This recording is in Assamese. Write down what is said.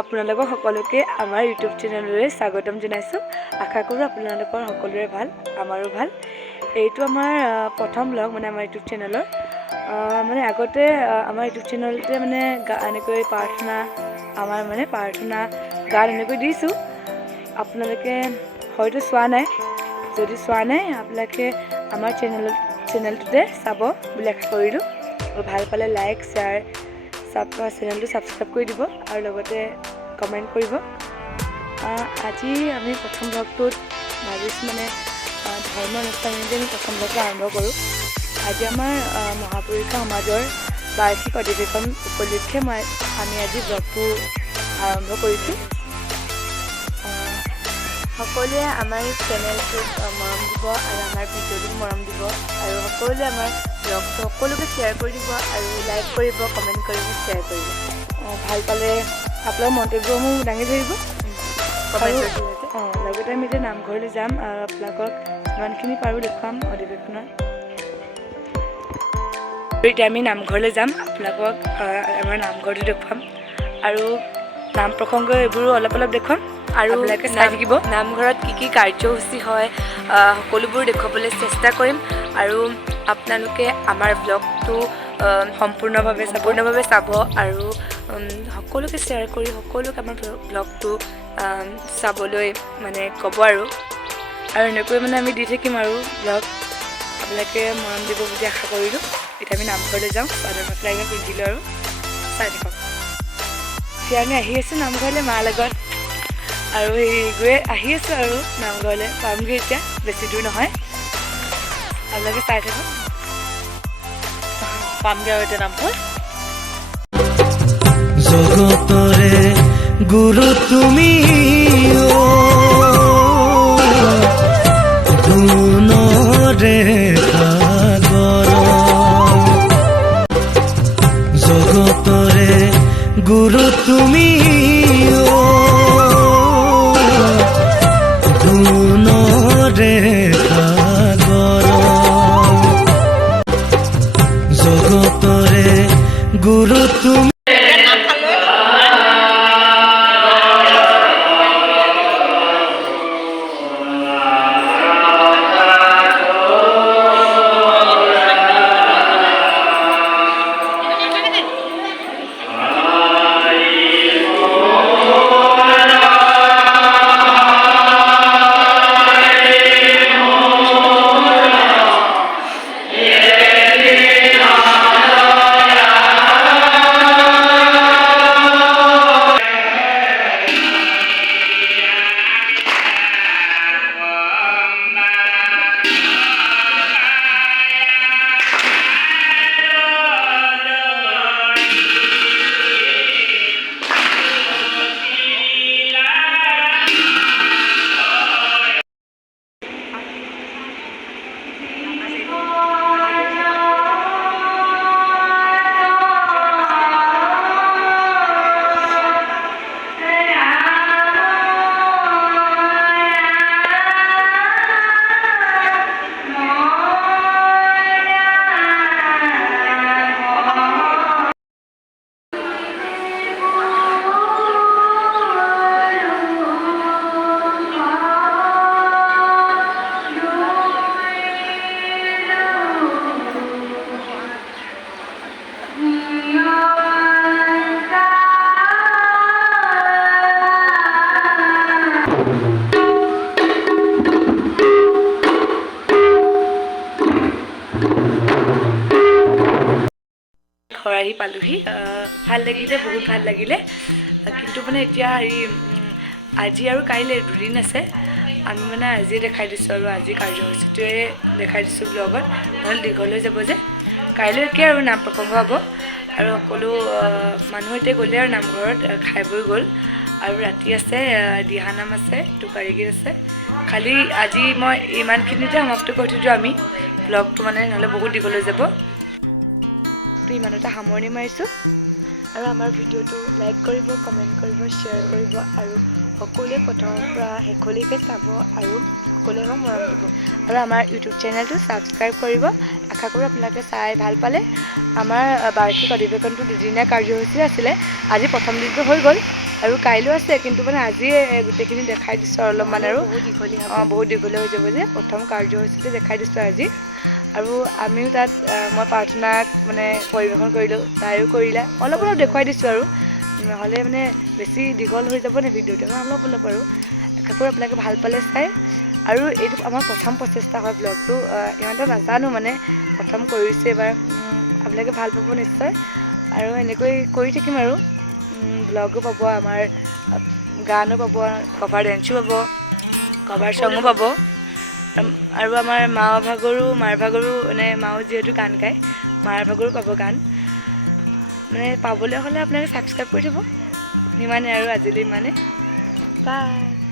আপোনালোকক সকলোকে আমাৰ ইউটিউব চেনেললৈ স্বাগতম জনাইছোঁ। আশা কৰোঁ আপোনালোকৰ সকলোৰে ভাল, আমাৰো ভাল। এইটো আমাৰ প্ৰথম ব্লগ মানে আমাৰ ইউটিউব চেনেলৰ। মানে আগতে আমাৰ ইউটিউব চেনেলতে মানে এনেকৈ প্ৰাৰ্থনা গান এনেকৈ দিছোঁ। আপোনালোকে হয়তো চোৱা নাই, যদি চোৱা নাই আপোনালোকে আমাৰ চেনেলটোতে চাব বুলি আশা কৰিলোঁ। ভাল পালে লাইক শ্বেয়াৰ চেনেলটো ছাবস্ক্ৰাইব কৰি দিব আৰু লগতে কমেণ্ট কৰিব। আজি আমি প্ৰথম ব্লগটোত ভাবিছোঁ মানে ধৰ্ম অনুষ্ঠানেৰে আমি প্ৰথম ব্লগটো আৰম্ভ কৰোঁ। আজি আমাৰ মহাপুৰুষ সমাজৰ বাৰ্ষিক অধিৱেশন উপলক্ষে আমি আজি ব্লগটো আৰম্ভ কৰিছোঁ। সকলোৱে আমাৰ চেনেলটোত মৰম দিব আৰু আমাৰ ভিডিঅ'টোত মৰম দিব আৰু সকলোৱে আমাৰ ব্লগটো সকলোকে শ্বেয়াৰ কৰি দিব আৰু লাইক কৰিব, কমেণ্ট কৰিব, শ্বেয়াৰ কৰিব। ভাল পালে আপোনালোকৰ মন্তব্যসমূহ দাঙি ধৰিব। লগতে আমি এতিয়া নামঘৰলৈ যাম আৰু আপোনালোকক যিমানখিনি পাৰোঁ দেখুৱাম অধিৱেশনৰ। এতিয়া আমি নামঘৰলৈ যাম, আপোনালোকক আমাৰ নামঘৰটো দেখুৱাম আৰু নাম প্ৰসংগ এইবোৰো অলপ দেখুৱাম আৰু আপোনালোকে চাই থাকিব। নামঘৰত কি কাৰ্যসূচী হয় সকলোবোৰ দেখুৱাবলৈ চেষ্টা কৰিম আৰু আপোনালোকে আমাৰ ব্লগটো সম্পূৰ্ণভাৱে চাব আৰু সকলোকে শ্বেয়াৰ কৰি সকলোকে আমাৰ ব্লগটো চাবলৈ মানে ক'ব আৰু এনেকৈ মানে আমি দি থাকিম আৰু ব্লগ আপোনালোকে মৰম দিব বুলি আশা কৰিলোঁ। এতিয়া আমি নামঘৰলৈ যাওঁ, চাদৰ মেখেলা একদম পিন্ধিলোঁ আৰু চাই থাকক। এতিয়া আমি আহি আছোঁ নামঘৰলৈ মাৰ লগত আৰু গৈ আহি আছোঁ আৰু নামঘৰলৈ পামগৈ এতিয়া, বেছি দূৰ নহয়। আপোনালোকে চাই থাকক, পামগৈ আৰু এতিয়া নামঘৰ। জগতৰে গুৰু তুমি গুণৰে সাগৰ, জগতৰে গুৰু তুমি গুণৰে সাগৰ, জগতৰে গুৰু তুমি। আহি পালোহি, ভাল লাগিলে, বহুত ভাল লাগিলে। কিন্তু মানে এতিয়া আজি আৰু কাইলৈ দুদিন আছে। আমি মানে আজিয়ে দেখাই দিছোঁ আৰু আজি কাৰ্যসূচীটোৱে দেখাই দিছোঁ ব্লগত, নহ'লে দীঘল হৈ যাব যে। কাইলৈকে আৰু নাম প্ৰসংগ হ'ব আৰু সকলো মানুহ এতিয়া গ'লে আৰু নামঘৰত খাই বৈ গ'ল আৰু ৰাতি আছে, দিহানাম আছে, টোকাৰী গীত আছে। খালি আজি মই ইমানখিনিতে সমাপ্ত কৰি থৈ দিওঁ আমি ব্লগটো, মানে নহ'লে বহুত দীঘল হৈ যাব। ইমানতে সামৰণি মাৰিছোঁ আৰু আমাৰ ভিডিঅ'টো লাইক কৰিব, কমেণ্ট কৰিব, শ্বেয়াৰ কৰিব আৰু সকলোৱে প্ৰথমৰ পৰা শেষলৈকে চাব আৰু সকলোৱে আমাক মৰম দিব আৰু আমাৰ ইউটিউব চেনেলটো ছাবস্ক্ৰাইব কৰিব। আশা কৰোঁ আপোনালোকে চাই ভাল পালে। আমাৰ বাৰ্ষিক অধিৱেশনটো দুদিনীয়া কাৰ্যসূচী আছিলে, আজি প্ৰথম দিনটো হৈ গ'ল। আৰু কাইলৈও আছে কিন্তু মানে আজি গোটেইখিনি দেখাই দিছোঁ অলপমান আৰু বহুত দীঘলীয়া হৈ যাব যে প্ৰথম কাৰ্যসূচীটো দেখাই দিছোঁ আজি আৰু আমিও তাত মই প্ৰাৰ্থনাক মানে পৰিৱেশন কৰিলোঁ তাইও কৰিলে অলপ দেখুৱাই দিছোঁ আৰু নহ'লে মানে বেছি দীঘল হৈ যাব নে ভিডিঅ'টো অলপ আৰু আশা কৰোঁ আপোনালোকে ভাল পালে চাই আৰু এইটো আমাৰ প্ৰথম প্ৰচেষ্টা হয় ব্লগটো ইমান এটা নাজানো মানে প্ৰথম কৰিছোঁ এবাৰ আপোনালোকে ভাল পাব নিশ্চয় আৰু এনেকৈ কৰি থাকিম আৰু ব্লগো পাব আমাৰ গানো পাব কভাৰ ডেন্সো পাব কভাৰ চঙো পাব আৰু আমাৰ মাৰ ভাগৰো মানে মাও যিহেতু গান গায় মাৰ ভাগৰো পাব গান মানে পাবলৈ হ'লে আপোনালোকে ছাবস্ক্ৰাইব কৰি থ'ব ইমানে আৰু আজিলৈ ইমানে বাই